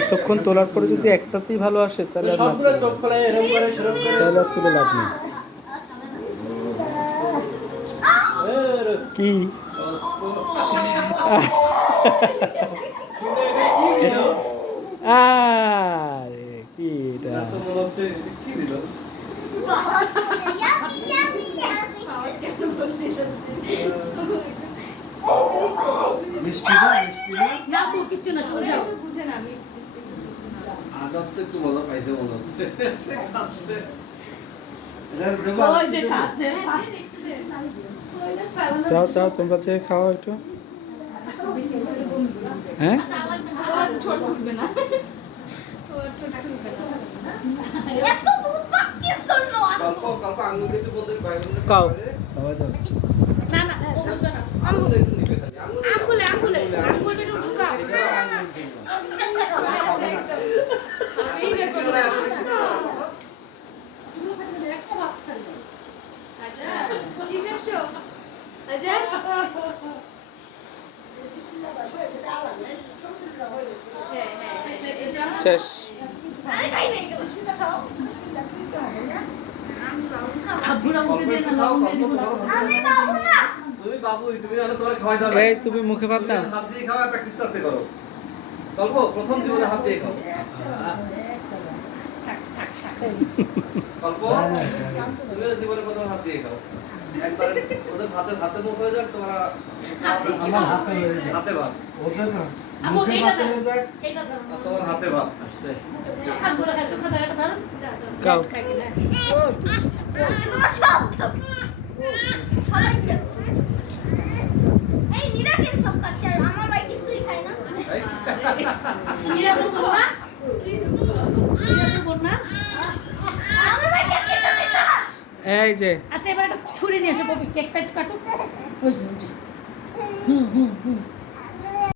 এতক্ষণ তোলার পরে যদি একটাতেই ভালো আসে তাহলে আর সবগুলো চোখ খোলা এরকম করে সেরকম করে তাহলে আর তুলে লাভ নেই। কি আরে কি এটা চাও চাও তোমরা চেয়ে খাওয়া একটু। হ্যাঁ খাও খাওয়া দাও। শেষ এই তুমি মুখে ভাত দাও। হাত দিয়ে খাওয়া প্র্যাকটিসটা আছে করো। গল্প প্রথম জীবনে হাত দিয়ে খাও। গল্প তুমি জীবনে প্রথম হাত দিয়ে খাও। একবার ওদের ভাতে মুখ হয়ে যাক তোমার আমার হাতে হয়ে যায়। হাতে ভাত ওদের না মুখে ভাত হয়ে যাক এটা তোমার হাতে ভাত আসছে। চোখা গোলা খা চোখা জায়গাটা ধরো খাও খাই কিনা তোমার সব খাবে সবাই খাবে। এই নীরা কেন সব খাচ্ছে আর আমার ভাই কিছুই খায় না। নীরা তো বল না কি দুঃখ নীরা তো বল না আমার ভাই কে কিছু দিত না। এই যে আচ্ছা এবার একটা ছুরি নিয়ে এসো ববি কেকটা একটু কাটো ওই যে হুম